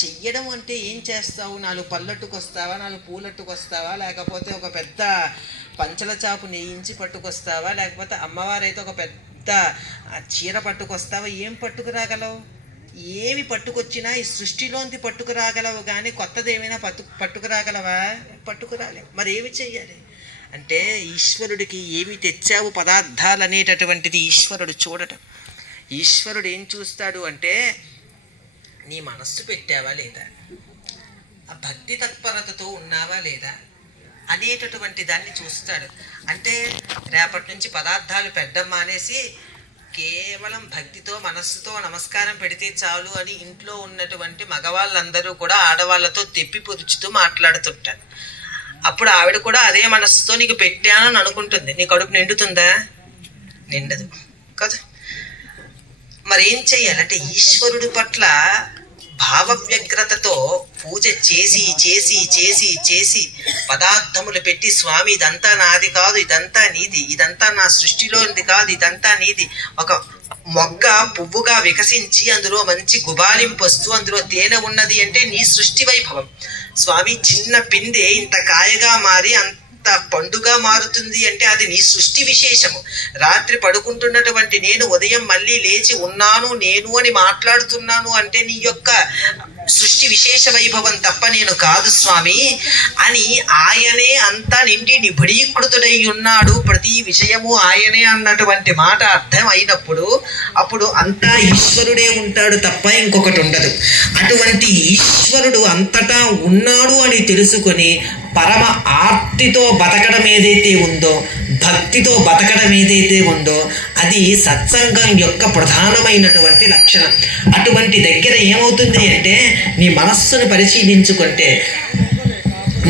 చెయ్యడం అంటే ఏం చేస్తావు? 4 పళ్ళట్టుకొస్తావా, 4 పూలట్టుకొస్తావా, లేకపోతే ఒక పెద్ద పంచల చాపు నెయ్యించి పట్టుకొస్తావా, లేకపోతే అమ్మవారైతే ఒక పెద్ద చీర పట్టుకొస్తావా? ఏం పట్టుకురాగలవు? ఏమి పట్టుకొచ్చినా ఈ సృష్టిలోంది పట్టుకురాగలవు, కానీ కొత్తది ఏమైనా పట్టుకురాగలవా? పట్టుకురాలేవు. మరి ఏమి చెయ్యాలి అంటే ఈశ్వరుడికి ఏమి తెచ్చావు పదార్థాలు అనేటటువంటిది ఈశ్వరుడు చూడటం. ఈశ్వరుడు ఏం చూస్తాడు అంటే నీ మనస్సు పెట్టావా లేదా, ఆ భక్తి తత్పరతతో ఉన్నావా లేదా అనేటటువంటి దాన్ని చూస్తాడు. అంటే రేపటి నుంచి పదార్థాలు పెట్టడం మానేసి కేవలం భక్తితో మనస్సుతో నమస్కారం పెడితే చాలు అని ఇంట్లో ఉన్నటువంటి మగవాళ్ళందరూ కూడా ఆడవాళ్ళతో తెప్పి పొరుచుతూ మాట్లాడుతుంటారు. అప్పుడు ఆవిడ కూడా అదే మనస్సుతో నీకు పెట్టాను అని అనుకుంటుంది. నీ కడుపు నిండుతుందా? నిండదు కదా. మరి ఏం చెయ్యాలంటే ఈశ్వరుడు పట్ల భావవ్యగ్రతతో పూజ చేసి చేసి చేసి చేసి పదార్థములు పెట్టి, స్వామి ఇదంతా నాది కాదు, ఇదంతా నీది, ఇదంతా నా సృష్టిలోనిది కాదు, ఇదంతా నీది. ఒక మొగ్గ పువ్వుగా వికసించి అందులో మంచి గుబాలింపు వస్తూ అందులో తేనె ఉన్నది అంటే నీ సృష్టి వైభవం. స్వామి చిన్న పిందె ఇంత కాయగా మారి అంత పండుగా మారుతుంది అంటే అది నీ సృష్టి విశేషము. రాత్రి పడుకుంటున్నటువంటి నేను ఉదయం మళ్ళీ లేచి ఉన్నాను నేను అని మాట్లాడుతున్నాను అంటే నీ యొక్క సృష్టి విశేష వైభవం తప్ప నేను కాదు స్వామి అని ఆయనే అంతా నిండి నిబిడీకృతుడై ఉన్నాడు, ప్రతి విషయము ఆయనే అన్నటువంటి మాట అర్థం అయినప్పుడు అప్పుడు అంతా ఈశ్వరుడే ఉంటాడు తప్ప ఇంకొకటి ఉండదు. అటువంటి ఈశ్వరుడు అంతటా ఉన్నాడు అని తెలుసుకొని పరమ ఆర్తితో బతకడం ఏదైతే ఉందో, భక్తితో బతకడం ఏదైతే ఉందో అది సత్సంగం యొక్క ప్రధానమైనటువంటి లక్షణం. అటువంటి దగ్గర ఏమవుతుంది అంటే నీ మనస్సును పరిశీలించుకుంటే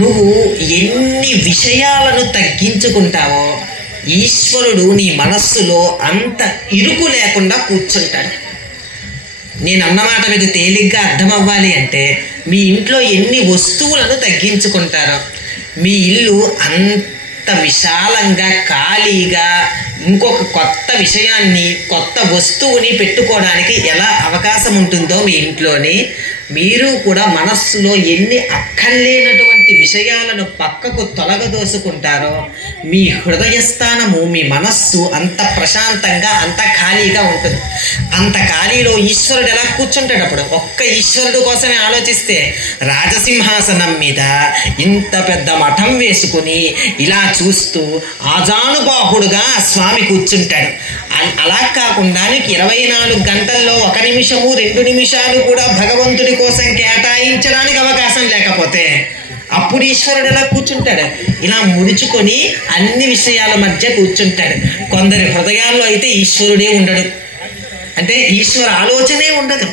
నువ్వు ఎన్ని విషయాలను తగ్గించుకుంటావో ఈశ్వరుడు నీ మనస్సులో అంత ఇరుకు లేకుండా కూర్చుంటాడు. నేను అన్నమాట మీకు తేలిగ్గా అర్థం అవ్వాలి అంటే మీ ఇంట్లో ఎన్ని వస్తువులను తగ్గించుకుంటారో మీ ఇల్లు అంత విశాలంగా ఖాళీగా ఇంకొక కొత్త విషయాన్ని కొత్త వస్తువుని పెట్టుకోవడానికి ఎలా అవకాశం ఉంటుందో మీ ఇంట్లోని మీరు కూడా మనస్సులో ఎన్ని అక్కర్లేనటువంటి విషయాలను పక్కకు తొలగదోసుకుంటారో మీ హృదయస్థానము మీ మనస్సు అంత ప్రశాంతంగా అంత ఖాళీగా ఉంటుంది. అంత ఖాళీలో ఈశ్వరుడు ఎలా కూర్చుంటాడు? అప్పుడు ఒక్క ఈశ్వరుడు కోసమే ఆలోచిస్తే రాజసింహాసనం మీద ఇంత పెద్ద మఠం వేసుకుని ఇలా చూస్తూ ఆజానుబాహుడుగా స్వామి కూర్చుంటాడు. అలా కాకుండా 24 గంటల్లో 1 నిమిషము 2 నిమిషాలు కూడా భగవంతుడి కోసం కేటాయించడానికి అవకాశం లేకపోతే అప్పుడు ఈశ్వరుడు ఎలా కూర్చుంటాడు? ఇలా ముడుచుకొని అన్ని విషయాల మధ్య కూర్చుంటాడు. కొందరి హృదయాల్లో అయితే ఈశ్వరుడే ఉండడు, అంటే ఈశ్వర ఆలోచనే ఉండదు.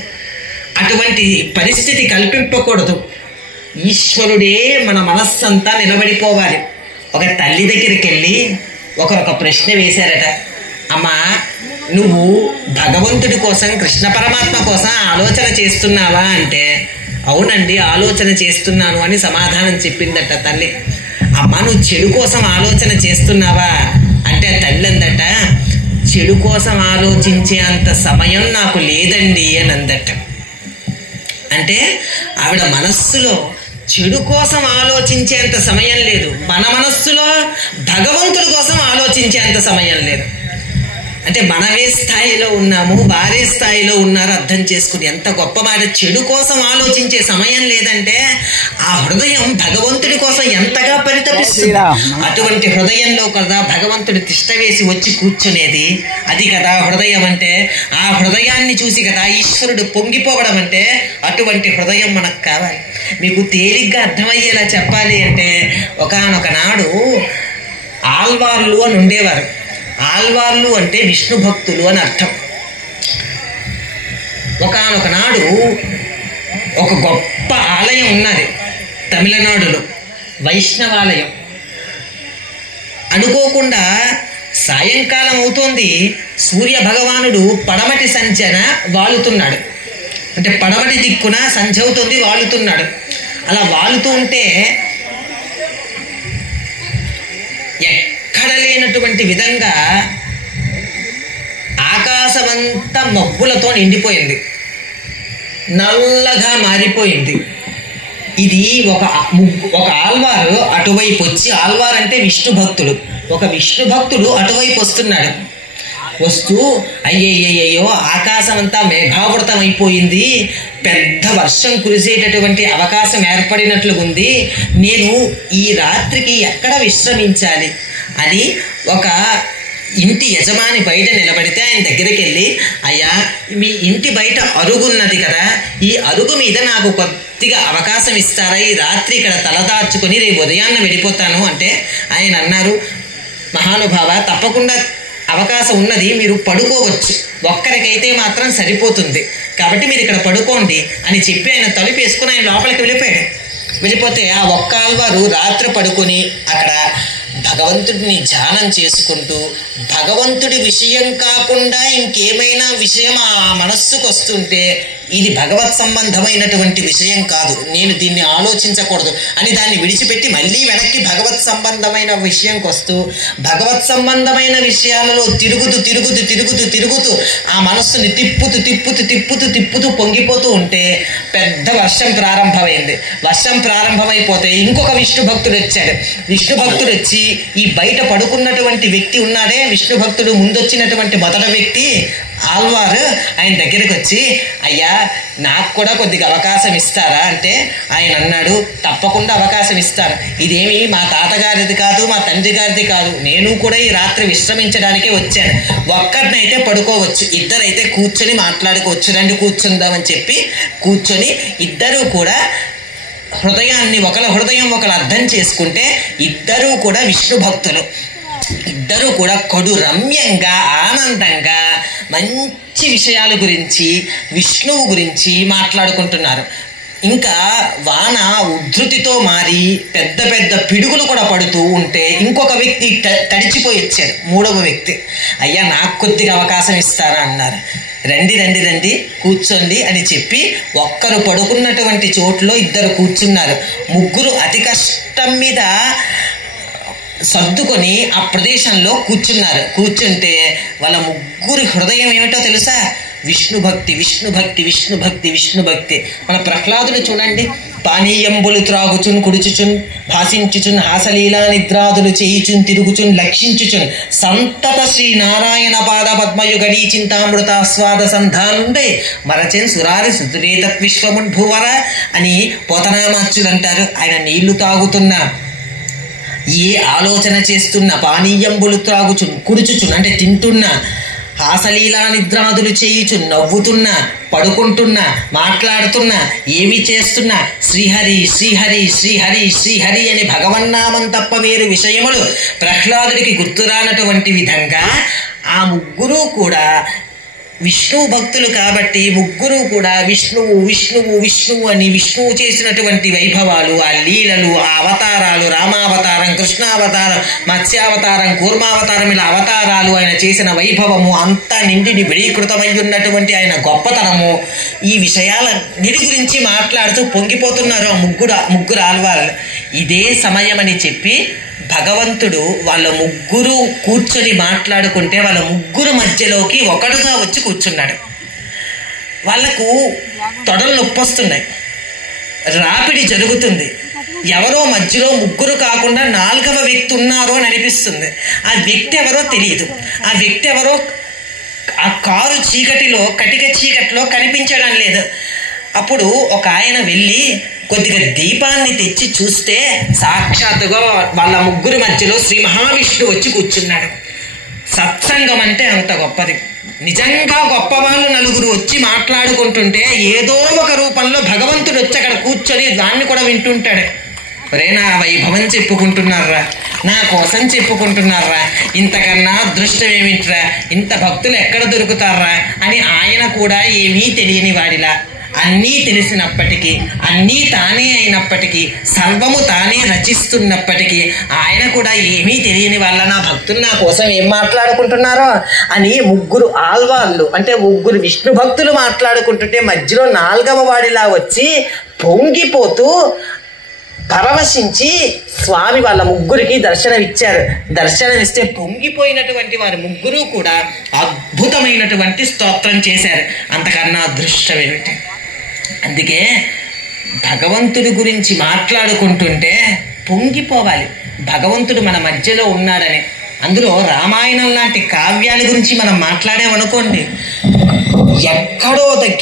అటువంటి పరిస్థితి కల్పింపకూడదు. ఈశ్వరుడే మన మనస్సంతా నిలబడిపోవాలి. ఒక తల్లి దగ్గరికి వెళ్ళి ఒక ప్రశ్న వేశారట, అమ్మా నువ్వు భగవంతుడి కోసం కృష్ణ పరమాత్మ కోసం ఆలోచన చేస్తున్నావా అంటే అవునండి ఆలోచన చేస్తున్నాను అని సమాధానం చెప్పిందట తల్లి. అమ్మ నువ్వు చెడు కోసం ఆలోచన చేస్తున్నావా అంటే తల్లి అందట చెడు కోసం ఆలోచించే అంత సమయం నాకు లేదండి అని అందట. అంటే ఆవిడ మనస్సులో చెడు కోసం ఆలోచించేంత సమయం లేదు, మన మనస్సులో భగవంతుడి కోసం ఆలోచించేంత సమయం లేదు. అంటే మనమే స్థాయిలో ఉన్నాము, వారే స్థాయిలో ఉన్నారు అర్థం చేసుకుని ఎంత గొప్ప మాట. చెడు కోసం ఆలోచించే సమయం లేదంటే ఆ హృదయం భగవంతుడి కోసం ఎంతగా పరితపిస్తుంది. అటువంటి హృదయంలో కదా భగవంతుడి తిష్ట వేసి వచ్చి కూర్చునేది. అది కదా హృదయం అంటే. ఆ హృదయాన్ని చూసి కదా ఈశ్వరుడు పొంగిపోవడం అంటే. అటువంటి హృదయం మనకు కావాలి. మీకు తేలిగ్గా అర్థమయ్యేలా చెప్పాలి అంటే ఒకానొక నాడు ఆల్వార్లు అని ఉండేవారు. ఆల్వార్లు అంటే విష్ణు భక్తులు అని అర్థం. ఒకానొక నాడు ఒక గొప్ప ఆలయం ఉన్నది తమిళనాడులో, వైష్ణవాలయం. అనుకోకుండా సాయంకాలం అవుతోంది, సూర్య భగవానుడు పడమటి సంధ్యన వాలుతున్నాడు. అంటే పడమటి దిక్కున సంధ్య అవుతుంది, వాలుతున్నాడు. అలా వాలుతూ ఉంటే ఎక్కడ లేనటువంటి విధంగా ఆకాశమంతా మబ్బులతో నిండిపోయింది. నల్లగా మారిపోయింది. ఇది ఒక ఆల్వారు అటువైపు వచ్చి, ఆల్వార్ అంటే విష్ణు భక్తుడు, ఒక విష్ణు భక్తుడు అటువైపు వస్తున్నాడు. వస్తూ అయ్యయ్యో ఆకాశం అంతా మేఘావృతం అయిపోయింది, పెద్ద వర్షం కురిసేటటువంటి అవకాశం ఏర్పడినట్లుగా ఉంది, నేను ఈ రాత్రికి ఎక్కడ విశ్రమించాలి అని ఒక ఇంటి యజమాని బయట నిలబడితే ఆయన దగ్గరికి వెళ్ళి, అయ్యా మీ ఇంటి బయట అరుగున్నది కదా, ఈ అరుగు మీద నాకు కొద్దిగా అవకాశం ఇస్తారా, ఈ రాత్రి ఇక్కడ తలదార్చుకొని రేపు ఉదయాన్నే వెళ్ళిపోతాను అంటే ఆయన అన్నారు, మహానుభావ తప్పకుండా అవకాశం ఉన్నది, మీరు పడుకోవచ్చు, ఒక్కరికైతే మాత్రం సరిపోతుంది, కాబట్టి మీరు ఇక్కడ పడుకోండి అని చెప్పి ఆయన తలుపు వేసుకుని ఆయన లోపలికి వెళ్ళిపోతే ఆ ఒక్క ఆల్వారు రాత్రి పడుకొని అక్కడ భగవంతుడిని ధ్యానం చేసుకుంటూ, భగవంతుడి విషయం కాకుండా ఇంకేమైనా విషయం ఆ మనస్సుకు వస్తుంటే ఇది భగవత్ సంబంధమైనటువంటి విషయం కాదు, నేను దీన్ని ఆలోచించకూడదు అని దాన్ని విడిచిపెట్టి మళ్ళీ వెనక్కి భగవత్ సంబంధమైన విషయంకి వస్తూ, భగవత్ సంబంధమైన విషయాలలో తిరుగుతూ ఆ మనస్సుని తిప్పుతూ పొంగిపోతూ ఉంటే పెద్ద వర్షం ప్రారంభమైంది. వర్షం ప్రారంభమైపోతే ఇంకొక విష్ణు భక్తుడు వచ్చాడు. విష్ణు భక్తుడు వచ్చి ఈ బయట పడుకున్నటువంటి వ్యక్తి ఉన్నాడే, విష్ణు భక్తుడు ముందొచ్చినటువంటి మొదటి వ్యక్తి ఆల్వారు ఆయన దగ్గరికి వచ్చి, అయ్యా నాకు కూడా కొద్దిగా అవకాశం ఇస్తారా అంటే ఆయన అన్నాడు, తప్పకుండా అవకాశం ఇస్తాను, ఇదేమి మా తాతగారిది కాదు, మా తండ్రి గారిది కాదు, నేను కూడా ఈ రాత్రి విశ్రమించడానికే వచ్చాను, ఒక్కరినైతే పడుకోవచ్చు, ఇద్దరైతే కూర్చొని మాట్లాడుకోవచ్చు, రండి కూర్చుందామని చెప్పి కూర్చొని ఇద్దరూ కూడా ఒకళ్ళ హృదయం ఒకరు అర్థం చేసుకుంటే ఇద్దరూ కూడా విష్ణు భక్తులు, ఇద్దరూ కూడా కడు రమ్యంగా ఆనందంగా మంచి విషయాల గురించి విష్ణువు గురించి మాట్లాడుకుంటున్నారు. ఇంకా వాన ఉద్ధృతితో మారి పెద్ద పెద్ద పిడుగులు కూడా పడుతూ ఉంటే ఇంకొక వ్యక్తి తడిచిపోయి వచ్చాడు, మూడవ వ్యక్తి, అయ్యా నాకు కొద్దిగా అవకాశం ఇస్తారా అన్నారు. రండి కూర్చోండి అని చెప్పి ఒక్కరు పడుకున్నటువంటి చోట్లో ఇద్దరు కూర్చున్నారు. ముగ్గురు అతి కష్టం మీద సర్దుకొని ఆ ప్రదేశంలో కూర్చుంటే వాళ్ళ ముగ్గురి హృదయం ఏమిటో తెలుసా, విష్ణు భక్తి. మన ప్రహ్లాదుడు చూడండి, పానీయంబులు త్రాగుచున్ కుడుచుచున్ భాషించుచున్ హాసలీలా నిద్రాదులు చేయుచున్ తిరుగుచున్ లక్షించుచున్ సంతత శ్రీనారాయణ పాద పద్మయుగడీ చింతామృతాస్వాద సంధానుండే మరచెన్ సురారి సుతురేతత్ విశ్వమున్ భూవర అని పోతనామాచ్యులు అంటారు. ఆయన నీళ్లు తాగుతున్నా, ఏ ఆలోచన చేస్తున్నా, పానీయంబులు త్రాగుచున్ కుడుచుచున్ అంటే తింటున్నా, హాసలీలా నిద్రాదులు చేయుచు నవ్వుతున్నా, పడుకుంటున్నా, మాట్లాడుతున్నా, ఏమి చేస్తున్నా శ్రీహరి అని భగవన్నామం తప్ప వేరు విషయములు ప్రహ్లాదుడికి గుర్తురానటువంటి విధంగా ఆ ముగ్గురు కూడా విష్ణువు భక్తులు కాబట్టి ముగ్గురు కూడా విష్ణువు అని విష్ణువు చేసినటువంటి వైభవాలు, ఆ లీలలు, ఆ అవతారాలు, రామావతారం, కృష్ణావతారం, మత్స్యావతారం, కూర్మావతారం, ఇలా అవతారాలు, ఆయన చేసిన వైభవము అంతా నిండిని విడీకృతమై ఉన్నటువంటి ఆయన గొప్పతనము, ఈ విషయాలన్నిటి గురించి మాట్లాడుతూ పొంగిపోతున్నారు ముగ్గురు ఆల్వారు. ఇదే సమయం అని చెప్పి భగవంతుడు వాళ్ళ ముగ్గురు కూర్చొని మాట్లాడుకుంటే వాళ్ళ ముగ్గురు మధ్యలోకి ఒకడుగా వచ్చి కూర్చున్నాడు. వాళ్లకు తొడలు నొప్పొస్తున్నాయి, రాపిడి జరుగుతుంది, ఎవరో మధ్యలో ముగ్గురు కాకుండా నాలుగవ వ్యక్తి ఉన్నారు అని అనిపిస్తుంది. ఆ వ్యక్తి ఎవరో తెలియదు. ఆ వ్యక్తి ఎవరో ఆ కారు చీకటిలో కటిక చీకటిలో కనిపించడం లేదు. అప్పుడు ఒక ఆయన వెళ్ళి కొద్దిగా దీపాన్ని తెచ్చి చూస్తే సాక్షాత్తుగా వాళ్ళ ముగ్గురు మధ్యలో శ్రీ మహావిష్ణువు వచ్చి కూర్చున్నాడు. సత్సంగం అంటే అంత గొప్పది. నిజంగా గొప్పవాళ్ళు నలుగురు వచ్చి మాట్లాడుకుంటుంటే ఏదో ఒక రూపంలో భగవంతుడు వచ్చి అక్కడ కూర్చొని దాన్ని కూడా వింటుంటాడు. ఒరే, నా వైభవం చెప్పుకుంటున్నారా, నా కోసం చెప్పుకుంటున్నారా, ఇంతకన్నా అదృష్టం ఏమిట్రా, ఇంత భక్తులు ఎక్కడ దొరుకుతారా అని ఆయన కూడా ఏమీ తెలియని వాడిలా, అన్నీ తెలిసినప్పటికీ, అన్నీ తానే అయినప్పటికీ, సర్వము తానే రచిస్తున్నప్పటికీ ఆయన కూడా ఏమీ తెలియని వాళ్ళ నా భక్తులు నా కోసం ఏం మాట్లాడుకుంటున్నారో అని ముగ్గురు ఆల్వాళ్ళు అంటే ముగ్గురు విష్ణు భక్తులు మాట్లాడుకుంటుంటే మధ్యలో నాలుగవ వాడిలా వచ్చి పొంగిపోతూ పరవశించి స్వామి వాళ్ళ ముగ్గురికి దర్శనమిచ్చారు. దర్శనమిస్తే పొంగిపోయినటువంటి వారి ముగ్గురు కూడా అద్భుతమైనటువంటి స్తోత్రం చేశారు. అంతకన్నా అదృష్టం ఏమిటి? అందుకే భగవంతుడి గురించి మాట్లాడుకుంటుంటే పొంగిపోవాలి, భగవంతుడు మన మధ్యలో ఉన్నాడని. అందులో రామాయణం లాంటి కావ్యాల గురించి మనం మాట్లాడామనుకోండి, ఎక్కడో దగ్గర